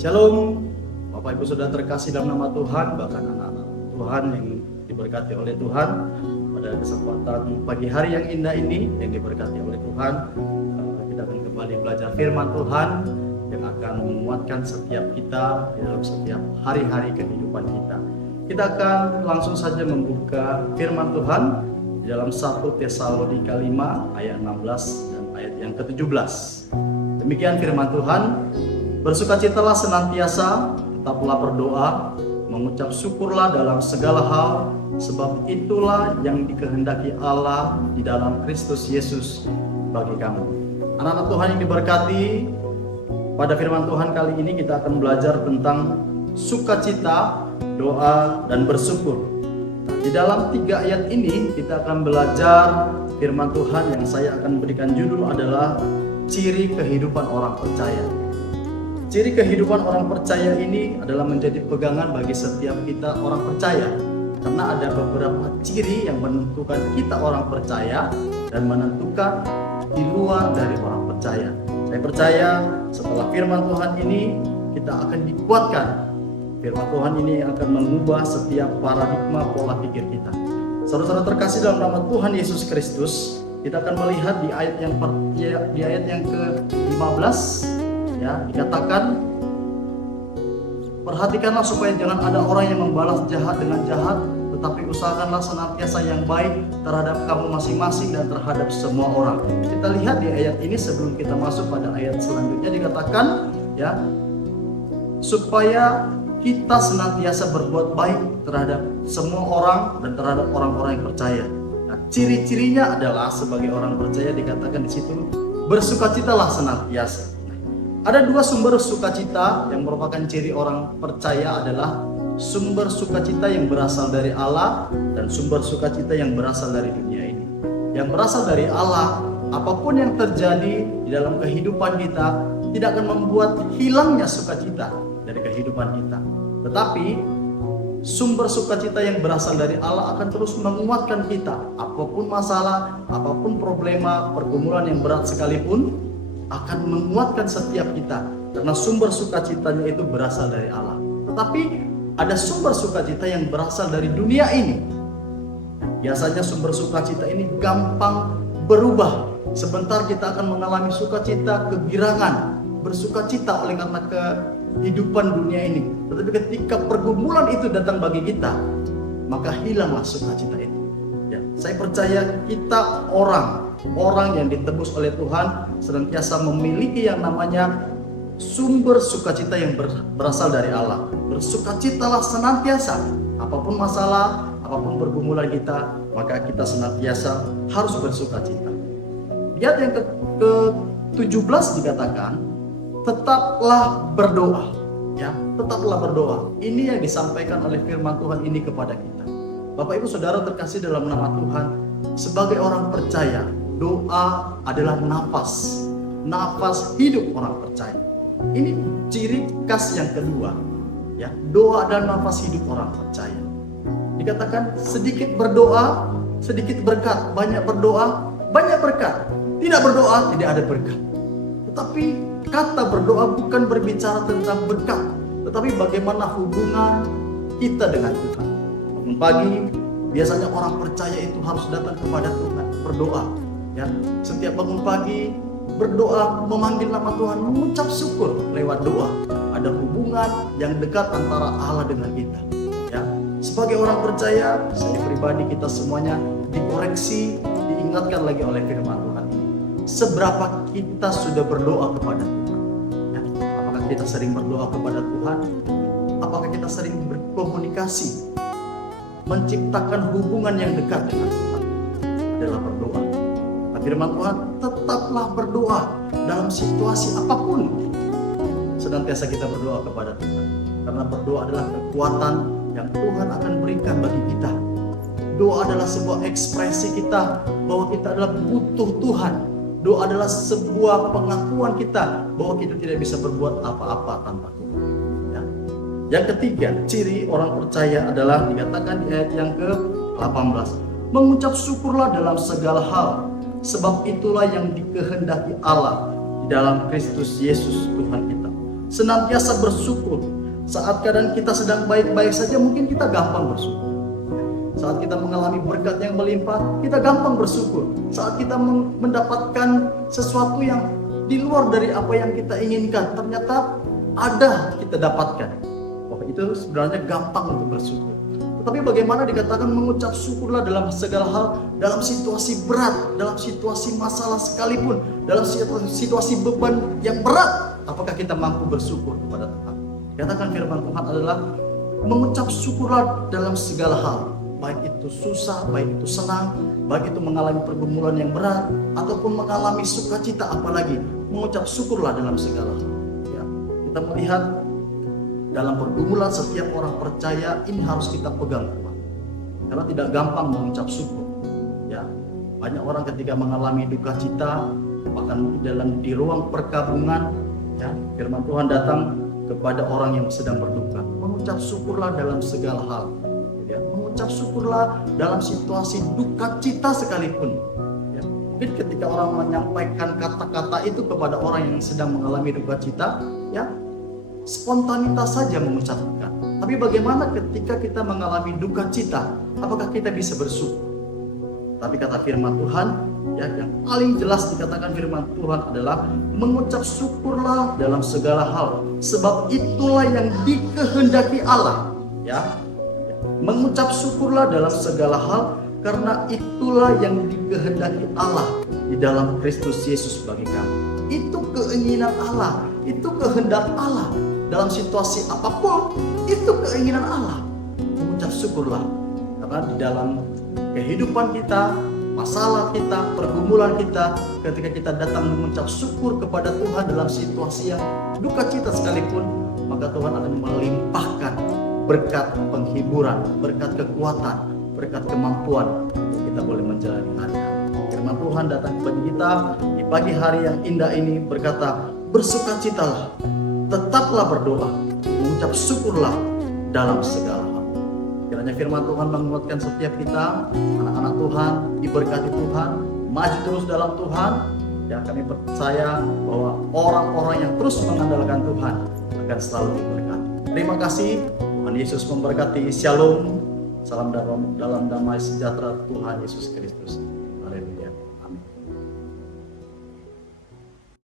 Shalom, Bapak Ibu Saudara terkasih dalam nama Tuhan, bahkan anak-anak Tuhan yang diberkati oleh Tuhan. Pada kesempatan pagi hari yang indah ini yang diberkati oleh Tuhan, kita akan kembali belajar firman Tuhan yang akan menguatkan setiap kita di dalam setiap hari-hari kehidupan kita. Kita akan langsung saja membuka firman Tuhan di dalam 1 Tesalonika 5 ayat 16 dan ayat yang ke-17. Demikian firman Tuhan. Bersukacitalah senantiasa, tetaplah berdoa, mengucap syukurlah dalam segala hal, sebab itulah yang dikehendaki Allah di dalam Kristus Yesus bagi kamu. Anak-anak Tuhan yang diberkati, pada firman Tuhan kali ini kita akan belajar tentang sukacita, doa, dan bersyukur. Di dalam 3 ayat ini kita akan belajar firman Tuhan yang saya akan berikan judul adalah ciri kehidupan orang percaya. Ciri kehidupan orang percaya ini adalah menjadi pegangan bagi setiap kita orang percaya. Karena ada beberapa ciri yang menentukan kita orang percaya dan menentukan di luar dari orang percaya. Saya percaya setelah firman Tuhan ini kita akan dikuatkan. Firman Tuhan ini akan mengubah setiap paradigma pola pikir kita. Saudara-saudara terkasih dalam nama Tuhan Yesus Kristus, kita akan melihat di ayat yang ke-15. Ya, dikatakan, perhatikanlah supaya jangan ada orang yang membalas jahat dengan jahat, tetapi usahakanlah senantiasa yang baik terhadap kamu masing-masing dan terhadap semua orang. Kita lihat di ayat ini sebelum kita masuk pada ayat selanjutnya, dikatakan ya, supaya kita senantiasa berbuat baik terhadap semua orang dan terhadap orang-orang yang percaya. Nah, ciri-cirinya adalah sebagai orang percaya dikatakan di situ, bersukacitalah senantiasa. Ada 2 sumber sukacita yang merupakan ciri orang percaya adalah sumber sukacita yang berasal dari Allah dan sumber sukacita yang berasal dari dunia ini. Yang berasal dari Allah, apapun yang terjadi di dalam kehidupan kita tidak akan membuat hilangnya sukacita dari kehidupan kita. Tetapi sumber sukacita yang berasal dari Allah akan terus menguatkan kita. Apapun masalah, apapun problema, pergumulan yang berat sekalipun akan menguatkan setiap kita, karena sumber sukacitanya itu berasal dari Allah. Tetapi ada sumber sukacita yang berasal dari dunia ini. Biasanya sumber sukacita ini gampang berubah. Sebentar kita akan mengalami sukacita, kegirangan, bersukacita oleh karena kehidupan dunia ini. Tetapi ketika pergumulan itu datang bagi kita, maka hilanglah sukacita itu. Ya, saya percaya kita orang yang ditebus oleh Tuhan senantiasa memiliki yang namanya sumber sukacita yang berasal dari Allah. Bersukacitalah senantiasa, apapun masalah, apapun pergumulan kita, maka kita senantiasa harus bersukacita. Lihat yang ke-17 dikatakan, tetaplah berdoa. Ya, tetaplah berdoa. Ini yang disampaikan oleh firman Tuhan ini kepada kita. Bapak Ibu Saudara terkasih dalam nama Tuhan, sebagai orang percaya, doa adalah nafas hidup orang percaya. Ini ciri khas yang kedua. Ya, doa adalah nafas hidup orang percaya. Dikatakan sedikit berdoa, sedikit berkat, banyak berdoa, banyak berkat. Tidak berdoa, tidak ada berkat. Tetapi kata berdoa bukan berbicara tentang berkat, tetapi bagaimana hubungan kita dengan Tuhan. Pagi biasanya orang percaya itu harus datang kepada Tuhan berdoa. Ya, setiap bangun pagi berdoa, memanggil nama Tuhan, mengucap syukur lewat doa. Ada hubungan yang dekat antara Allah dengan kita. Ya, sebagai orang percaya, saya pribadi, kita semuanya dikoreksi, diingatkan lagi oleh firman Tuhan. Seberapa kita sudah berdoa kepada Tuhan? Ya, apakah kita sering berdoa kepada Tuhan? Apakah kita sering berkomunikasi, menciptakan hubungan yang dekat dengan Tuhan? Adalah berdoa. Firman Tuhan, tetaplah berdoa dalam situasi apapun. Senantiasa kita berdoa kepada Tuhan, karena berdoa adalah kekuatan yang Tuhan akan berikan bagi kita. Doa adalah sebuah ekspresi kita bahwa kita adalah butuh Tuhan. Doa adalah sebuah pengakuan kita bahwa kita tidak bisa berbuat apa-apa tanpa Tuhan. Ya. Yang ketiga, ciri orang percaya adalah dikatakan di ayat yang ke-18. Mengucap syukurlah dalam segala hal, sebab itulah yang dikehendaki Allah di dalam Kristus Yesus Tuhan kita. senantiasa bersyukur. Saat keadaan kita sedang baik-baik saja mungkin kita gampang bersyukur. Saat kita mengalami berkat yang melimpah, kita gampang bersyukur. Saat kita mendapatkan sesuatu yang di luar dari apa yang kita inginkan, ternyata ada kita dapatkan. Oh, itu sebenarnya gampang untuk bersyukur. Tetapi bagaimana dikatakan mengucap syukurlah dalam segala hal, dalam situasi berat, dalam situasi masalah sekalipun, dalam situasi beban yang berat, apakah kita mampu bersyukur kepada Tuhan? Dikatakan firman Tuhan adalah mengucap syukurlah dalam segala hal, baik itu susah, baik itu senang, baik itu mengalami pergumulan yang berat, ataupun mengalami sukacita, apalagi mengucap syukurlah dalam segala hal. Ya, kita melihat dalam pergumulan setiap orang percaya ini harus kita pegang kuat, karena tidak gampang mengucap syukur. Ya, banyak orang ketika mengalami duka cita, bahkan di ruang perkabungan, ya, firman Tuhan datang kepada orang yang sedang berduka, mengucap syukurlah dalam segala hal. Ya, mengucap syukurlah dalam situasi duka cita sekalipun. Ya, mungkin ketika orang menyampaikan kata-kata itu kepada orang yang sedang mengalami duka cita, ya, spontanitas saja mengucapkan. Tapi bagaimana ketika kita mengalami duka cita? Apakah kita bisa bersyukur? Tapi kata firman Tuhan, ya, yang paling jelas dikatakan firman Tuhan adalah mengucap syukurlah dalam segala hal, sebab itulah yang dikehendaki Allah. Ya, mengucap syukurlah dalam segala hal, karena itulah yang dikehendaki Allah di dalam Kristus Yesus bagi kami. Itu keinginan Allah, itu kehendak Allah dalam situasi apapun. Itu keinginan Allah. Mengucap syukurlah, karena di dalam kehidupan kita, masalah kita, pergumulan kita, ketika kita datang mengucap syukur kepada Tuhan dalam situasi yang duka cita sekalipun, maka Tuhan akan melimpahkan berkat penghiburan, berkat kekuatan, berkat kemampuan untuk kita boleh menjalani hari-hari. Firman Tuhan datang kepada kita di pagi hari yang indah ini berkata, bersukacitalah, tetaplah berdoa, mengucap syukurlah dalam segala hal. Kiranya firman Tuhan menguatkan setiap kita, anak-anak Tuhan, diberkati Tuhan, maju terus dalam Tuhan. Ya, kami percaya bahwa orang-orang yang terus mengandalkan Tuhan akan selalu diberkati. Terima kasih, Tuhan Yesus memberkati. Shalom, salam dalam damai sejahtera Tuhan Yesus Kristus.